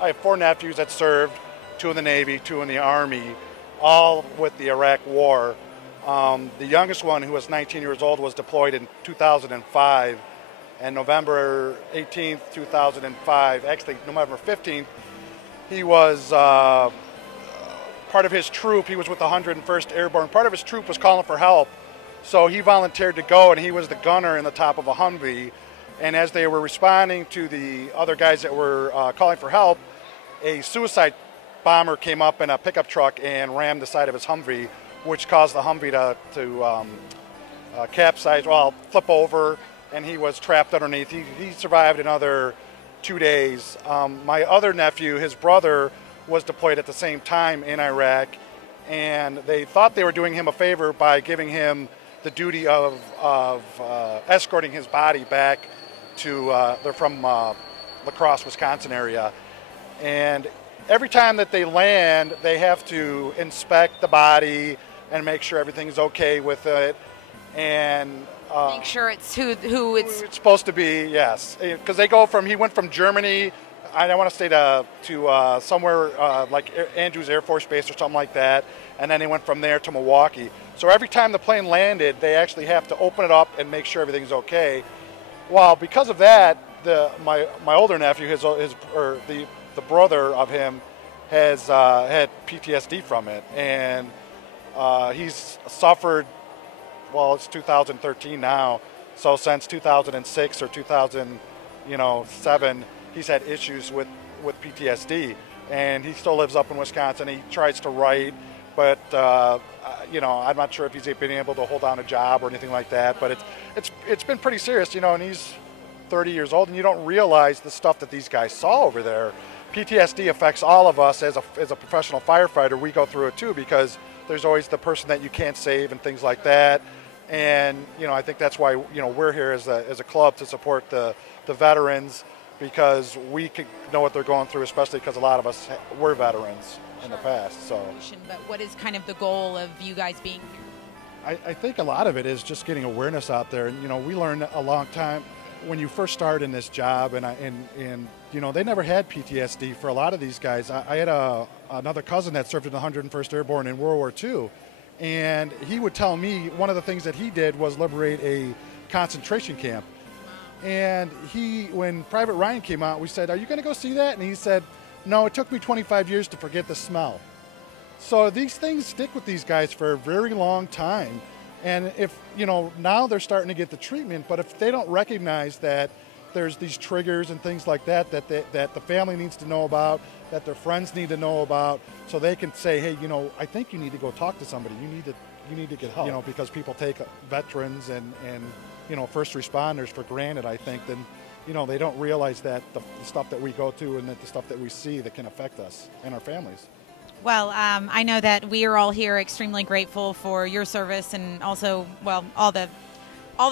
I have 4 nephews that served, 2 in the Navy, 2 in the Army, all with the Iraq War. The youngest one, who was 19 years old, was deployed in 2005. And November 18th, 2005, actually November 15th, he was part of his troop. He was with the 101st Airborne. Part of his troop was calling for help. So he volunteered to go, and he was the gunner in the top of a Humvee. And as they were responding to the other guys that were calling for help, a suicide bomber came up in a pickup truck and rammed the side of his Humvee, which caused the Humvee to capsize, well, flip over, and he was trapped underneath. He survived another 2 days. My other nephew, his brother, was deployed at the same time in Iraq, and they thought they were doing him a favor by giving him the duty of escorting his body back to, they're from La Crosse, Wisconsin area. And every time that they land, they have to inspect the body and make sure everything's okay with it. And make sure it's who it's supposed to be, yes. Because they go from, he went from Germany, I want to say to somewhere like Andrews Air Force Base or something like that, and then he went from there to Milwaukee. So every time the plane landed, they actually have to open it up and make sure everything's okay. Well, because of that, my older nephew, the brother of him, has had PTSD from it, and he's suffered. Well, it's 2013 now, so since 2006 or 2007, he's had issues with PTSD, and he still lives up in Wisconsin. He tries to write, but I'm not sure if he's been able to hold down a job or anything like that. But it's been pretty serious, and he's 30 years old, and you don't realize the stuff that these guys saw over there. PTSD affects all of us as a professional firefighter. We go through it too, because there's always the person that you can't save and things like that. And I think that's why we're here as a club to support the veterans, because we can know what they're going through, especially because a lot of us were veterans in the past. So, but what is kind of the goal of you guys being here? I think a lot of it is just getting awareness out there. And we learned a long time when you first start in this job, and they never had PTSD for a lot of these guys. I had another cousin that served in the 101st Airborne in World War II, and he would tell me one of the things that he did was liberate a concentration camp. And when Private Ryan came out, we said, "Are you going to go see that?" And he said, "No, it took me 25 years to forget the smell." So these things stick with these guys for a very long time. And if, now they're starting to get the treatment, but if they don't recognize that there's these triggers and things like that the family needs to know about, that their friends need to know about, so they can say, "Hey, I think you need to go talk to somebody. You need to get help." Because people take veterans and first responders for granted, I think, then they don't realize that the stuff that we go to and that the stuff that we see that can affect us and our families. Well, I know that we are all here extremely grateful for your service, and also, all the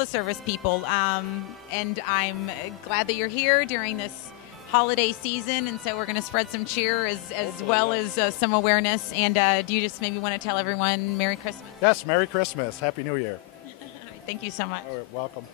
service people. And I'm glad that you're here during this holiday season, and so we're going to spread some cheer as well as some awareness. And do you just maybe want to tell everyone Merry Christmas? Yes, Merry Christmas. Happy New Year. Thank you so much. All right, welcome.